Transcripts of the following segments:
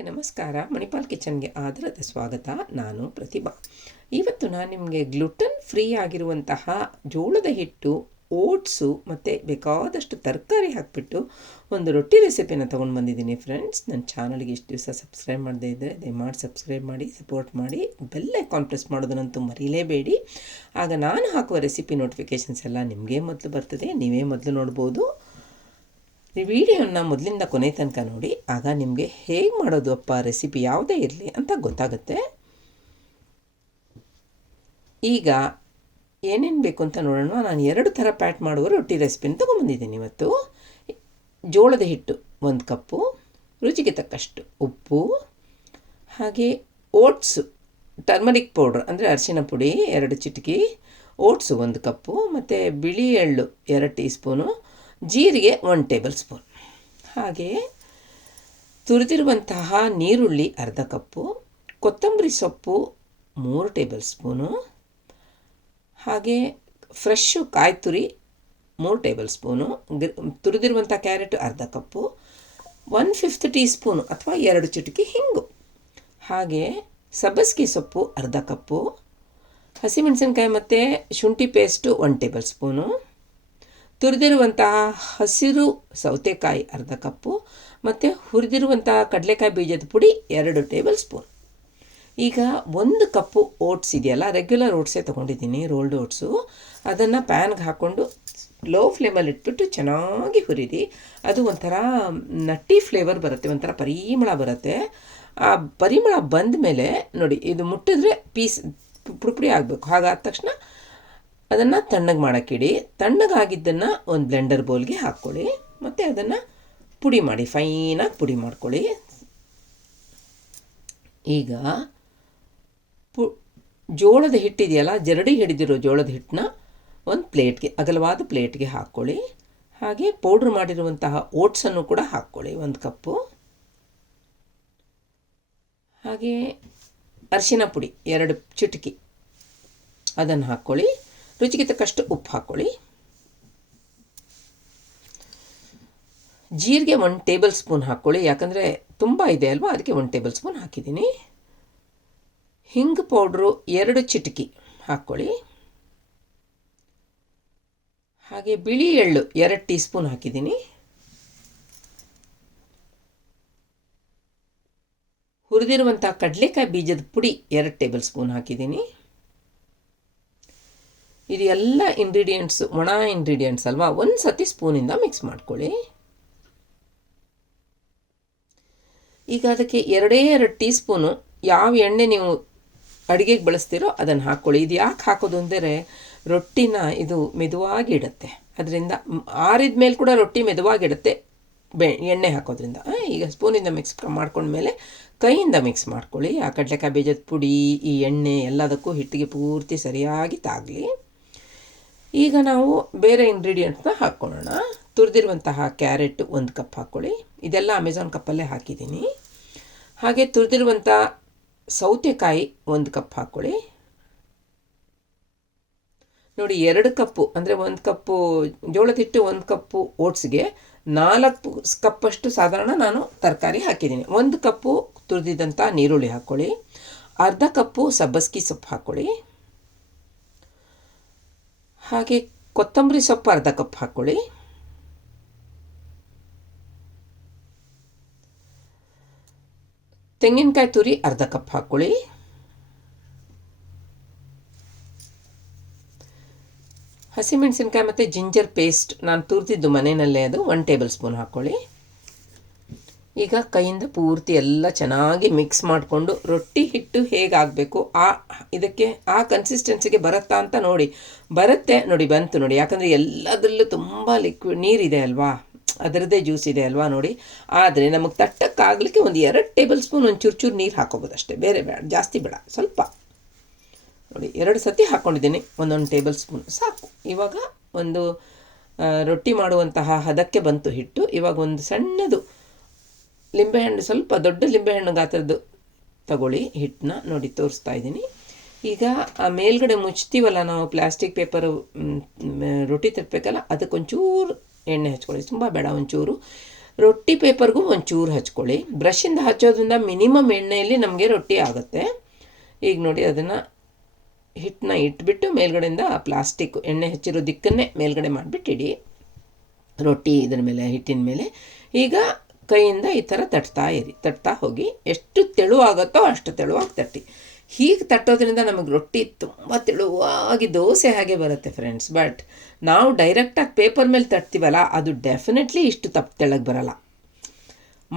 ಎಲ್ಲರಿಗೆ ನಮಸ್ಕಾರ. ಮಣಿಪಾಲ್ ಕಿಚನ್ಗೆ ಆದರದ ಸ್ವಾಗತ. ನಾನು ಪ್ರತಿಭಾ. ಇವತ್ತು ನಾನು ನಿಮಗೆ ಗ್ಲುಟನ್ ಫ್ರೀ ಆಗಿರುವಂತಹ ಜೋಳದ ಹಿಟ್ಟು, ಓಟ್ಸು ಮತ್ತು ಬೇಕಾದಷ್ಟು ತರಕಾರಿ ಹಾಕಿಬಿಟ್ಟು ಒಂದು ರೊಟ್ಟಿ ರೆಸಿಪಿನ ತೊಗೊಂಡು ಬಂದಿದ್ದೀನಿ ಫ್ರೆಂಡ್ಸ್. ನನ್ನ ಚಾನಲ್ಗೆ ಇಷ್ಟು ದಿವಸ ಸಬ್ಸ್ಕ್ರೈಬ್ ಮಾಡದೇ ಇದ್ದರೆ ದಯಮಾಡಿ ಸಬ್ಸ್ಕ್ರೈಬ್ ಮಾಡಿ, ಸಪೋರ್ಟ್ ಮಾಡಿ. ಬೆಲ್ ಐಕಾನ್ ಮಾಡೋದನ್ನಂತೂ ಮರೀಲೇಬೇಡಿ. ಆಗ ನಾನು ಹಾಕುವ ರೆಸಿಪಿ ನೋಟಿಫಿಕೇಷನ್ಸ್ ಎಲ್ಲ ನಿಮಗೆ ಮೊದಲು ಬರ್ತದೆ. ನೀವೇ ಮೊದಲು ನೋಡ್ಬೋದು. ಈ ವಿಡಿಯೋನ ಮೊದಲಿಂದ ಕೊನೆ ತನಕ ನೋಡಿ, ಆಗ ನಿಮಗೆ ಹೇಗೆ ಮಾಡೋದು ಅಪ್ಪ ರೆಸಿಪಿ ಯಾವುದೇ ಇರಲಿ ಅಂತ ಗೊತ್ತಾಗುತ್ತೆ. ಈಗ ಏನೇನು ಬೇಕು ಅಂತ ನೋಡೋಣ. ನಾನು ಎರಡು ಥರ ಪ್ಯಾಟ್ ಮಾಡುವ ರೊಟ್ಟಿ ರೆಸಿಪಿನ ತೊಗೊಂಬಂದಿದ್ದೀನಿ ಇವತ್ತು. ಜೋಳದ ಹಿಟ್ಟು ಒಂದು ಕಪ್ಪು, ರುಚಿಗೆ ತಕ್ಕಷ್ಟು ಉಪ್ಪು, ಹಾಗೆ ಓಟ್ಸು ಟರ್ಮರಿಕ್ ಪೌಡ್ರ್ ಅಂದರೆ ಅರಿಶಿನ ಪುಡಿ ಎರಡು ಚಿಟಕಿ, ಓಟ್ಸು ಒಂದು ಕಪ್ಪು, ಮತ್ತು ಬಿಳಿ ಎಳ್ಳು ಎರಡು ಟೀ ಸ್ಪೂನು ಜೀರಿಗೆ ಒನ್ ಟೇಬಲ್ ಸ್ಪೂನ್ ಹಾಗೆ ತುರಿದಿರುವಂತಹ ನೀರುಳ್ಳಿ ಅರ್ಧ ಕಪ್ಪು, ಕೊತ್ತಂಬರಿ ಸೊಪ್ಪು ಮೂರು ಟೇಬಲ್ ಸ್ಪೂನು ಹಾಗೆ ಫ್ರೆಶ್ಶು ಕಾಯಿ ತುರಿ ಮೂರು ಟೇಬಲ್ ಸ್ಪೂನು ತುರಿದಿರುವಂಥ ಕ್ಯಾರೆಟ್ ಅರ್ಧ cup one fifth teaspoon ಅಥವಾ ಎರಡು ಚಿಟಕಿ ಹಿಂಗು. ಹಾಗೆ ಸಬ್ಬಸ್ಗೆ ಸೊಪ್ಪು ಅರ್ಧ ಕಪ್ಪು, ಹಸಿಮೆಣಸಿನ್ಕಾಯಿ ಮತ್ತು ಶುಂಠಿ ಪೇಸ್ಟು ಒನ್ ಟೇಬಲ್ ಸ್ಪೂನು ತುರಿದಿರುವಂತಹ ಹಸಿರು ಸೌತೆಕಾಯಿ ಅರ್ಧ ಕಪ್ಪು ಮತ್ತು ಹುರಿದಿರುವಂತಹ ಕಡಲೆಕಾಯಿ ಬೀಜದ ಪುಡಿ ಎರಡು ಟೇಬಲ್ ಸ್ಪೂನ್. ಈಗ ಒಂದು ಕಪ್ಪು ಓಟ್ಸ್ ಇದೆಯಲ್ಲ ರೆಗ್ಯುಲರ್ ಓಟ್ಸೇ ತೊಗೊಂಡಿದ್ದೀನಿ ರೋಲ್ಡ್ ಓಟ್ಸು ಅದನ್ನು ಪ್ಯಾನ್ಗೆ ಹಾಕ್ಕೊಂಡು ಲೋ ಫ್ಲೇಮಲ್ಲಿ ಇಟ್ಬಿಟ್ಟು ಚೆನ್ನಾಗಿ ಹುರಿದಿ, ಅದು ಒಂಥರ ನಟ್ಟಿ ಫ್ಲೇವರ್ ಬರುತ್ತೆ, ಒಂಥರ ಪರಿಮಳ ಬರುತ್ತೆ. ಆ ಪರಿಮಳ ಬಂದ ಮೇಲೆ ನೋಡಿ, ಇದು ಮುಟ್ಟಿದ್ರೆ ಪೀಸ್ ಪುಡಿ ಆಗಬೇಕು. ಹಾಗಾದ ತಕ್ಷಣ ಅದನ್ನು ತಣ್ಣಗೆ ಮಾಡೋಕ್ಕಿಡಿ. ತಣ್ಣಗಾಗಿದ್ದನ್ನು ಒಂದು ಬ್ಲೆಂಡರ್ ಬೌಲ್ಗೆ ಹಾಕ್ಕೊಳ್ಳಿ. ಮತ್ತು ಅದನ್ನು ಪುಡಿ ಮಾಡಿ, ಫೈನಾಗಿ ಪುಡಿ ಮಾಡ್ಕೊಳ್ಳಿ. ಈಗ ಪು, ಜೋಳದ ಹಿಟ್ಟಿದೆಯಲ್ಲ, ಜರಡಿ ಹಿಡಿದಿರೋ ಜೋಳದ ಹಿಟ್ಟನ್ನ ಒಂದು ಪ್ಲೇಟ್ಗೆ, ಅಗಲವಾದ ಪ್ಲೇಟ್ಗೆ ಹಾಕ್ಕೊಳ್ಳಿ. ಹಾಗೆ ಪೌಡ್ರ್ ಮಾಡಿರುವಂತಹ ಓಟ್ಸನ್ನು ಕೂಡ ಹಾಕ್ಕೊಳ್ಳಿ, ಒಂದು ಕಪ್ಪು. ಹಾಗೆ ಅರಿಶಿನ ಪುಡಿ, ಎರಡು ಚಿಟಕಿ. ಅದನ್ನು ಹಾಕ್ಕೊಳ್ಳಿ. ರುಚಿಗೆ ತಕ್ಕಷ್ಟು ಉಪ್ಪು ಹಾಕ್ಕೊಳ್ಳಿ ಜೀರಿಗೆ ಒನ್ ಟೇಬಲ್ ಸ್ಪೂನ್ ಹಾಕ್ಕೊಳ್ಳಿ ಯಾಕಂದರೆ ತುಂಬ ಇದೆ ಅಲ್ವಾ, ಅದಕ್ಕೆ ಒನ್ ಟೇಬಲ್ ಸ್ಪೂನ್ ಹಾಕಿದ್ದೀನಿ. ಹಿಂಗ್ ಪೌಡ್ರು ಎರಡು ಚಿಟಕಿ ಹಾಕ್ಕೊಳ್ಳಿ ಹಾಗೆ ಬಿಳಿ ಎಳ್ಳು ಎರಡು ಟೀ ಸ್ಪೂನ್ ಹಾಕಿದ್ದೀನಿ. ಹುರಿದಿರುವಂಥ ಕಡಲೆಕಾಯಿ ಬೀಜದ ಪುಡಿ ಎರಡು ಟೇಬಲ್ ಸ್ಪೂನ್ ಹಾಕಿದ್ದೀನಿ. ಇದು ಎಲ್ಲ ಇಂಗ್ರೀಡಿಯೆಂಟ್ಸು ಒಣ ಇಂಗ್ರೀಡಿಯೆಂಟ್ಸ್ ಅಲ್ವಾ? ಒಂದು ಸತಿ ಸ್ಪೂನಿಂದ ಮಿಕ್ಸ್ ಮಾಡ್ಕೊಳ್ಳಿ. ಈಗ ಅದಕ್ಕೆ ಎರಡೇ ಎರಡು ಟೀ ಸ್ಪೂನು ಯಾವ ಎಣ್ಣೆ ನೀವು ಅಡುಗೆಗೆ ಬಳಸ್ತೀರೋ ಅದನ್ನು ಹಾಕ್ಕೊಳ್ಳಿ ಇದು ಯಾಕೆ ಹಾಕೋದು ಅಂದರೆ ರೊಟ್ಟಿನ ಇದು ಮೆದುವಾಗಿ ಇಡುತ್ತೆ ಅದರಿಂದ ಆರಿದ ಮೇಲೆ ಕೂಡ ರೊಟ್ಟಿ ಮೆದುವಾಗಿಡುತ್ತೆ ಬೆ, ಎಣ್ಣೆ ಹಾಕೋದ್ರಿಂದ. ಈಗ ಸ್ಪೂನಿಂದ ಮಿಕ್ಸ್ ಮಾಡ್ಕೊಂಡ್ಮೇಲೆ ಕೈಯಿಂದ ಮಿಕ್ಸ್ ಮಾಡ್ಕೊಳ್ಳಿ. ಆ ಕಡಲೆಕಾಯಿ ಬೀಜದ ಪುಡಿ, ಈ ಎಣ್ಣೆ ಎಲ್ಲದಕ್ಕೂ ಹಿಟ್ಟಿಗೆ ಪೂರ್ತಿ ಸರಿಯಾಗಿ ತಾಗಲಿ. ಈಗ ನಾವು ಬೇರೆ ಇಂಗ್ರೀಡಿಯೆಂಟ್ಸ್ನ ಹಾಕ್ಕೊಳ್ಳೋಣ ತುರಿದಿರುವಂತಹ ಕ್ಯಾರೆಟ್ ಒಂದು ಕಪ್ ಹಾಕ್ಕೊಳ್ಳಿ ಇದೆಲ್ಲ ಅಮೆಝಾನ್ ಕಪ್ಪಲ್ಲೇ ಹಾಕಿದ್ದೀನಿ. ಹಾಗೆ ತುರಿದಿರುವಂಥ ಸೌತೆಕಾಯಿ ಒಂದು ಕಪ್ ಹಾಕ್ಕೊಳ್ಳಿ ನೋಡಿ, ಎರಡು ಕಪ್ಪು ಅಂದರೆ ಒಂದು ಕಪ್ಪು ಜೋಳದ ಹಿಟ್ಟು, ಒಂದು ಕಪ್ಪು ಓಟ್ಸ್ಗೆ ನಾಲ್ಕು ಕಪ್ಪಷ್ಟು ಸಾಧಾರಣ ನಾನು ತರಕಾರಿ ಹಾಕಿದ್ದೀನಿ. ಒಂದು ಕಪ್ಪು ತುರಿದಿದ್ದಂಥ ನೀರುಳ್ಳಿ ಹಾಕ್ಕೊಳ್ಳಿ ಅರ್ಧ ಕಪ್ಪು ಸಬ್ಬಸ್ಗಿ ಸೊಪ್ಪು ಹಾಕ್ಕೊಳ್ಳಿ ಹಾಗೆ ಕೊತ್ತಂಬರಿ ಸೊಪ್ಪು ಅರ್ಧ ಕಪ್ ಹಾಕ್ಕೊಳ್ಳಿ ತೆಂಗಿನಕಾಯಿ ತುರಿ ಅರ್ಧ ಕಪ್ ಹಾಕ್ಕೊಳ್ಳಿ ಹಸಿಮೆಣಸಿನ್ಕಾಯಿ ಮತ್ತು ಜಿಂಜರ್ ಪೇಸ್ಟ್ ನಾನು ತುರಿದಿದ್ದು ಮನೆಯಲ್ಲೇ ಅದು ಒನ್ ಟೇಬಲ್ ಸ್ಪೂನ್ ಹಾಕ್ಕೊಳ್ಳಿ ಈಗ ಕೈಯಿಂದ ಪೂರ್ತಿ ಎಲ್ಲ ಚೆನ್ನಾಗಿ ಮಿಕ್ಸ್ ಮಾಡಿಕೊಂಡು ರೊಟ್ಟಿ ಹಿಟ್ಟು ಹೇಗಾಗಬೇಕು? ಆ, ಇದಕ್ಕೆ ಆ ಕನ್ಸಿಸ್ಟೆನ್ಸಿಗೆ ಬರುತ್ತಾ ಅಂತ ನೋಡಿ. ಬರುತ್ತೆ ನೋಡಿ, ಬಂತು ನೋಡಿ. ಯಾಕಂದರೆ ಎಲ್ಲದರಲ್ಲೂ ತುಂಬ ಲಿಕ್ವಿಡ್ ನೀರಿದೆ ಅಲ್ವಾ? ಅದರದ್ದೇ ಜ್ಯೂಸ್ ಇದೆ ಅಲ್ವಾ ನೋಡಿ? ಆದರೆ ನಮಗೆ ತಟ್ಟಕ್ಕಾಗಲಿಕ್ಕೆ ಒಂದು ಎರಡು ಟೇಬಲ್ ಸ್ಪೂನ್ ಒಂದು ಚೂರು ಚೂರು ನೀರು ಹಾಕೋಬೋದು ಅಷ್ಟೇ ಬೇರೆ ಬೇಡ, ಜಾಸ್ತಿ ಬೇಡ, ಸ್ವಲ್ಪ. ನೋಡಿ, ಎರಡು ಸತಿ ಹಾಕ್ಕೊಂಡಿದ್ದೀನಿ ಒಂದೊಂದು ಟೇಬಲ್ ಸ್ಪೂನ್ ಸಾಕು. ಇವಾಗ ಒಂದು ರೊಟ್ಟಿ ಮಾಡುವಂತಹ ಹದಕ್ಕೆ ಬಂತು ಹಿಟ್ಟು. ಇವಾಗ ಒಂದು ಸಣ್ಣದು ಲಿಂಬೆಹಣ್ಣು ಸ್ವಲ್ಪ ದೊಡ್ಡ ಲಿಂಬೆಹಣ್ಣು ಗಾತ್ರದ್ದು ತಗೊಳ್ಳಿ, ಹಿಟ್ಟನ್ನ ನೋಡಿ ತೋರಿಸ್ತಾ ಇದ್ದೀನಿ. ಈಗ ಆ ಮೇಲ್ಗಡೆ ಮುಚ್ತೀವಲ್ಲ ನಾವು ಪ್ಲಾಸ್ಟಿಕ್ ಪೇಪರು ರೊಟ್ಟಿ ತಟ್ಟಬೇಕಲ್ಲ ಅದಕ್ಕೊಂಚೂರು ಎಣ್ಣೆ ಹಚ್ಕೊಳ್ಳಿ. ತುಂಬ ಬೇಡ, ಒಂಚೂರು. ರೊಟ್ಟಿ ಪೇಪರ್ಗೂ ಒಂಚೂರು ಹಚ್ಕೊಳ್ಳಿ. ಬ್ರಷಿಂದ ಹಚ್ಚೋದ್ರಿಂದ ಮಿನಿಮಮ್ ಎಣ್ಣೆಯಲ್ಲಿ ನಮಗೆ ರೊಟ್ಟಿ ಆಗುತ್ತೆ. ಈಗ ನೋಡಿ, ಅದನ್ನು ಹಿಟ್ಟನ್ನ ಇಟ್ಬಿಟ್ಟು ಮೇಲ್ಗಡೆಯಿಂದ ಪ್ಲಾಸ್ಟಿಕ್ ಎಣ್ಣೆ ಹಚ್ಚಿರೋ ದಿಕ್ಕನ್ನೇ ಮೇಲ್ಗಡೆ ಮಾಡಿಬಿಟ್ಟಿಡಿ. ರೊಟ್ಟಿ ಇದರ ಮೇಲೆ, ಹಿಟ್ಟಿನ ಮೇಲೆ. ಈಗ ಕೈಯಿಂದ ಈ ಥರ ತಟ್ತಾ ಇರಿ. ತಟ್ತಾ ಹೋಗಿ ಎಷ್ಟು ತೆಳುವಾಗುತ್ತೋ ಅಷ್ಟು ತೆಳುವಾಗಿ ತಟ್ಟಿ. ಹೀಗೆ ತಟ್ಟೋದ್ರಿಂದ ನಮಗೆ ರೊಟ್ಟಿ ತುಂಬ ತೆಳುವಾಗಿ ದೋಸೆ ಹಾಗೆ ಬರುತ್ತೆ ಫ್ರೆಂಡ್ಸ್ ಬಟ್ ನಾವು ಡೈರೆಕ್ಟಾಗಿ ಪೇಪರ್ ಮೇಲೆ ತಟ್ತೀವಲ್ಲ, ಅದು ಡೆಫಿನೆಟ್ಲಿ ಇಷ್ಟು ತಪ್ಪು ತೆಳಗೆ ಬರಲ್ಲ.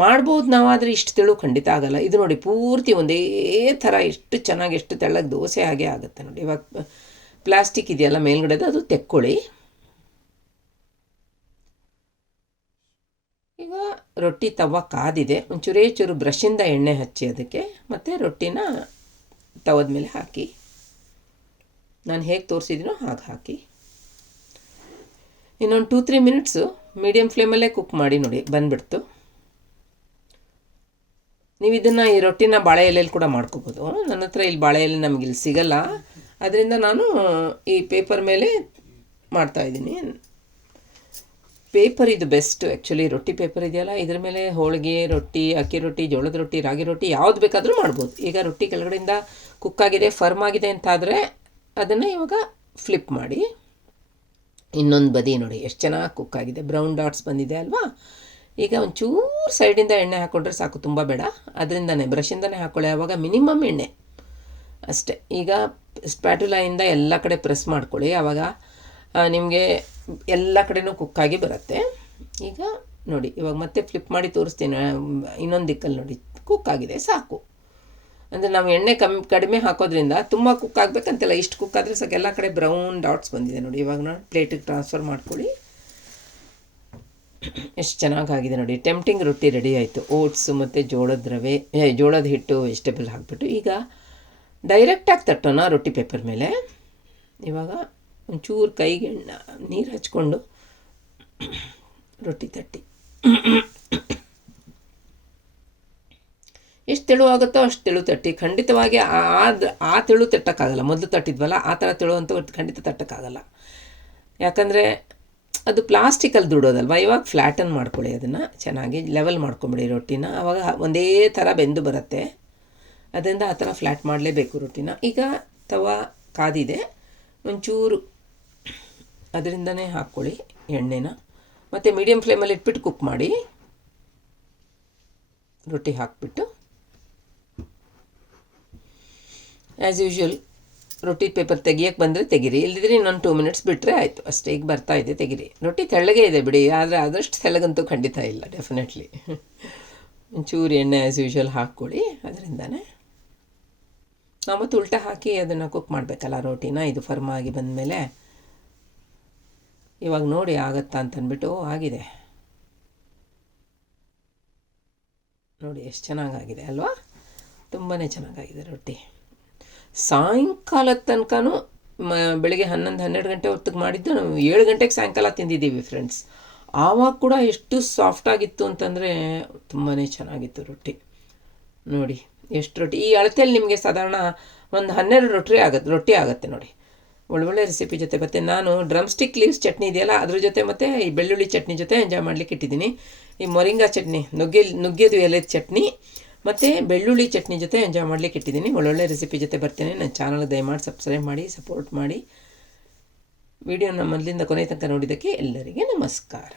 ಮಾಡ್ಬೋದು ನಾವಾದರೆ ಇಷ್ಟು ತೆಳು ಖಂಡಿತ ಆಗಲ್ಲ. ಇದು ನೋಡಿ ಪೂರ್ತಿ ಒಂದೇ ಥರ ಎಷ್ಟು ಚೆನ್ನಾಗಿ ಎಷ್ಟು ತೆಳ್ಳಗೆ ದೋಸೆ ಹಾಗೆ ಆಗುತ್ತೆ ನೋಡಿ. ಇವಾಗ ಪ್ಲಾಸ್ಟಿಕ್ ಇದೆಯಲ್ಲ ಮೇಲ್ಗಡೆದು, ಅದು ತೆಕ್ಕೊಳ್ಳಿ ಈಗ ರೊಟ್ಟಿ ತವ ಕಾದಿದೆ. ಒಂಚೂರೇ ಚೂರು ಬ್ರಷಿಂದ ಎಣ್ಣೆ ಹಚ್ಚಿ ಅದಕ್ಕೆ, ಮತ್ತು ರೊಟ್ಟಿನ ತವದ ಮೇಲೆ ಹಾಕಿ. ನಾನು ಹೇಗೆ ತೋರಿಸಿದ್ದೀನೋ ಹಾಗೆ ಹಾಕಿ. ಇನ್ನೊಂದು ಟೂ ತ್ರೀ ಮಿನಿಟ್ಸು ಮೀಡಿಯಮ್ ಫ್ಲೇಮಲ್ಲೇ ಕುಕ್ ಮಾಡಿ ನೋಡಿ, ಬಂದ್ಬಿಡ್ತು. ನೀವು ಇದನ್ನು ಈ ರೊಟ್ಟಿನ ಬಾಳೆ ಎಲೆಯಲ್ಲಿ ಕೂಡ ಮಾಡ್ಕೋಬೋದು. ನನ್ನ ಹತ್ರ ಇಲ್ಲಿ ಬಾಳೆ ಎಲೆ ನಮಗಿಲ್ಲಿ ಸಿಗಲ್ಲ. ಅದರಿಂದ ನಾನು ಈ ಪೇಪರ್ ಮೇಲೆ ಮಾಡ್ತಾಯಿದ್ದೀನಿ ಪೇಪರ್ ಇದು ಬೆಸ್ಟ್ ಆ್ಯಕ್ಚುಲಿ ರೊಟ್ಟಿ ಪೇಪರ್ ಇದೆಯಲ್ಲ, ಇದ್ರ ಮೇಲೆ ಹೋಳಿಗೆ ರೊಟ್ಟಿ, ಅಕ್ಕಿ ರೊಟ್ಟಿ, ಜೋಳದ ರೊಟ್ಟಿ, ರಾಗಿ ರೊಟ್ಟಿ ಯಾವ್ದು ಬೇಕಾದರೂ ಮಾಡ್ಬೋದು. ಈಗ ರೊಟ್ಟಿ ಕೆಳಗಡೆಯಿಂದ ಕುಕ್ ಆಗಿದೆ ಫರ್ಮ್ ಆಗಿದೆ ಅಂತಾದರೆ ಅದನ್ನು ಇವಾಗ ಫ್ಲಿಪ್ ಮಾಡಿ. ಇನ್ನೊಂದು ಬದಿ ನೋಡಿ, ಎಷ್ಟು ಚೆನ್ನಾಗಿ ಕುಕ್ ಆಗಿದೆ. ಬ್ರೌನ್ ಡಾಟ್ಸ್ ಬಂದಿದೆ ಅಲ್ವಾ? ಈಗ ಒಂಚೂರು ಸೈಡಿಂದ ಎಣ್ಣೆ ಹಾಕ್ಕೊಂಡ್ರೆ ಸಾಕು, ತುಂಬ ಬೇಡ. ಅದರಿಂದನೇ ಬ್ರಷಿಂದನೇ ಹಾಕ್ಕೊಳ್ಳಿ ಆವಾಗ ಮಿನಿಮಮ್ ಎಣ್ಣೆ. ಅಷ್ಟೇ. ಈಗ ಸ್ಪ್ಯಾಟುಲಾಯಿಂದ ಎಲ್ಲ ಕಡೆ ಪ್ರೆಸ್ ಮಾಡ್ಕೊಳ್ಳಿ. ಆವಾಗ ನಿಮಗೆ ಎಲ್ಲ ಕಡೆನೂ ಕುಕ್ಕಾಗಿ ಬರುತ್ತೆ. ಈಗ ನೋಡಿ, ಇವಾಗ ಮತ್ತೆ ಫ್ಲಿಪ್ ಮಾಡಿ ತೋರಿಸ್ತೀನಿ. ಇನ್ನೊಂದು ದಿಕ್ಕಲ್ಲಿ ನೋಡಿ ಕುಕ್ ಆಗಿದೆ, ಸಾಕು. ಅಂದರೆ ನಾವು ಎಣ್ಣೆ ಕಮ್ಮಿ, ಕಡಿಮೆ ಹಾಕೋದ್ರಿಂದ ತುಂಬ ಕುಕ್ ಆಗಬೇಕಂತಿಲ್ಲ. ಇಷ್ಟು ಕುಕ್ ಆದರೆ ಸಾಕು. ಎಲ್ಲ ಕಡೆ ಬ್ರೌನ್ ಡಾಟ್ಸ್ ಬಂದಿದೆ ನೋಡಿ. ಇವಾಗ ನಾನು ಪ್ಲೇಟಿಗೆ ಟ್ರಾನ್ಸ್ಫರ್ ಮಾಡ್ಕೊಳ್ಳಿ. ಎಷ್ಟು ಚೆನ್ನಾಗಾಗಿದೆ ನೋಡಿ. ಟೆಂಪ್ಟಿಂಗ್ ರೊಟ್ಟಿ ರೆಡಿ ಆಯಿತು. ಓಟ್ಸು ಮತ್ತು ಜೋಳದ ರವೆ ಜೋಳದ ಹಿಟ್ಟು ವೆಜಿಟೇಬಲ್ ಹಾಕ್ಬಿಟ್ಟು ಈಗ ಡೈರೆಕ್ಟಾಗಿ ತಟ್ಟೋಣ ರೊಟ್ಟಿ ಪೇಪರ್ ಮೇಲೆ. ಇವಾಗ ಒಂಚೂರು ಕೈಗೆ ನೀರು ಹಚ್ಕೊಂಡು ರೊಟ್ಟಿ ತಟ್ಟಿ. ಎಷ್ಟು ತೆಳುವಾಗುತ್ತೋ ಅಷ್ಟು ತೆಳು ತಟ್ಟಿ. ಖಂಡಿತವಾಗಿ ಆ- ಆ ತೆಳು ತಟ್ಟಕ್ಕಾಗಲ್ಲ. ಮೊದಲು ತಟ್ಟಿದ್ವಲ್ಲ, ಆ ಥರ ತೆಳು ಅಂತ ಖಂಡಿತ ತಟ್ಟಕ್ಕಾಗಲ್ಲ. ಯಾಕಂದರೆ ಅದು ಪ್ಲಾಸ್ಟಿಕಲ್ಲಿ ದುಡೋದಲ್ವ? ಇವಾಗ ಫ್ಲ್ಯಾಟನ್ ಮಾಡ್ಕೊಳ್ಳಿ ಅದನ್ನು, ಚೆನ್ನಾಗಿ ಲೆವೆಲ್ ಮಾಡ್ಕೊಂಬಿಡಿ ರೊಟ್ಟಿನ. ಅವಾಗ ಒಂದೇ ಥರ ಬೆಂದು ಬರುತ್ತೆ. ಅದರಿಂದ ಆ ಥರ ಫ್ಲ್ಯಾಟ್ ಮಾಡಲೇಬೇಕು ರೊಟ್ಟಿನ. ಈಗ ತವ ಕಾದಿದೆ. ಒಂಚೂರು ಅದರಿಂದನೇ ಹಾಕ್ಕೊಳ್ಳಿ ಎಣ್ಣೆನ. ಮತ್ತು ಮೀಡಿಯಮ್ ಫ್ಲೇಮಲ್ಲಿ ಇಟ್ಬಿಟ್ಟು ಕುಕ್ ಮಾಡಿ. ರೊಟ್ಟಿ ಹಾಕ್ಬಿಟ್ಟು. ಆ್ಯಸ್ ಯೂಶ್ವಲ್ ರೊಟ್ಟಿ ಪೇಪರ್ ತೆಗಿಯೋಕ್ಕೆ ಬಂದರೆ ತೆಗಿರಿ. ಇಲ್ಲದಿದ್ರೆ ಇನ್ನೊಂದು ಟೂ ಮಿನಿಟ್ಸ್ ಬಿಟ್ಟರೆ ಆಯಿತು. ಅಷ್ಟೇ, ಈಗ ಬರ್ತಾ ಇದೆ, ತೆಗಿರಿ. ರೊಟ್ಟಿ ತೆಳ್ಳಗೆ ಇದೆ ಬಿಡಿ, ಆದರೆ ಆದಷ್ಟು ತೆಳ್ಳಗಂತೂ ಖಂಡಿತ ಇಲ್ಲ ಡೆಫಿನೆಟ್ಲಿ ಒಂಚೂರು ಎಣ್ಣೆ ಆ್ಯಸ್ ಯೂಶ್ವಲ್ ಹಾಕ್ಕೊಳ್ಳಿ, ಅದರಿಂದನೇ. ನಾವು ಮತ್ತೆ ಉಲ್ಟಾ ಹಾಕಿ ಅದನ್ನು ಕುಕ್ ಮಾಡಬೇಕಲ್ಲ ರೋಟಿನ ಇದು ಫರ್ಮ್ ಆಗಿ ಬಂದಮೇಲೆ. ಇವಾಗ ನೋಡಿ ಆಗತ್ತಾ ಅಂತ ಅಂದ್ಬಿಟ್ಟು ಓ, ಆಗಿದೆ. ನೋಡಿ ಎಷ್ಟು ಚೆನ್ನಾಗಾಗಿದೆ ಅಲ್ವಾ? ತುಂಬಾ ಚೆನ್ನಾಗಾಗಿದೆ ರೊಟ್ಟಿ. ಸಾಯಂಕಾಲದ ತನಕ ಬೆಳಿಗ್ಗೆ ಹನ್ನೊಂದು ಹನ್ನೆರಡು ಗಂಟೆ ಹೊತ್ತಿಗೆ ಮಾಡಿದ್ದು ನಾವು ಏಳು ಗಂಟೆಗೆ ಸಾಯಂಕಾಲ ತಿಂದಿದ್ದೀವಿ ಫ್ರೆಂಡ್ಸ್ ಆವಾಗ ಕೂಡ ಎಷ್ಟು ಸಾಫ್ಟಾಗಿತ್ತು ಅಂತಂದರೆ ತುಂಬಾ ಚೆನ್ನಾಗಿತ್ತು ರೊಟ್ಟಿ. ನೋಡಿ ಎಷ್ಟು ರೊಟ್ಟಿ ಈ ಅಳತೆಯಲ್ಲಿ ನಿಮಗೆ ಸಾಧಾರಣ ಒಂದು ಹನ್ನೆರಡು ರೊಟ್ಟಿ ಆಗತ್ತೆ ರೊಟ್ಟಿ ಆಗುತ್ತೆ ನೋಡಿ. ಒಳ್ಳೊಳ್ಳೆ ರೆಸಿಪಿ ಜೊತೆ. ಮತ್ತು ನಾನು ಡ್ರಮ್ ಸ್ಟಿಕ್ ಲೀವ್ಸ್ ಚಟ್ನಿ ಇದೆಯಲ್ಲ, ಅದ್ರ ಜೊತೆ ಮತ್ತು ಈ ಬೆಳ್ಳುಳ್ಳಿ ಚಟ್ನಿ ಜೊತೆ ಎಂಜಾಯ್ ಮಾಡಲಿಕ್ಕೆ ಇಟ್ಟಿದ್ದೀನಿ. ಈ ಮೊರಿಂಗಾ ಚಟ್ನಿ, ನುಗ್ಗೆ, ನುಗ್ಗೆದು ಎಲೆದ ಚಟ್ನಿ, ಮತ್ತು ಬೆಳ್ಳುಳ್ಳಿ ಚಟ್ನಿ ಜೊತೆ ಎಂಜಾಯ್ ಮಾಡಲಿಕ್ಕೆ ಇಟ್ಟಿದ್ದೀನಿ. ಒಳ್ಳೊಳ್ಳೆ ರೆಸಿಪಿ ಜೊತೆ ಬರ್ತೇನೆ. ನನ್ನ ಚಾನಲ್ ದಯಮಾಡಿ ಸಬ್ಸ್ಕ್ರೈಬ್ ಮಾಡಿ ಸಪೋರ್ಟ್ ಮಾಡಿ. ವಿಡಿಯೋನ ಮೊದಲಿಂದ ಕೊನೆ ತನಕ ನೋಡಿದ್ದಕ್ಕೆ ಎಲ್ಲರಿಗೆ ನಮಸ್ಕಾರ.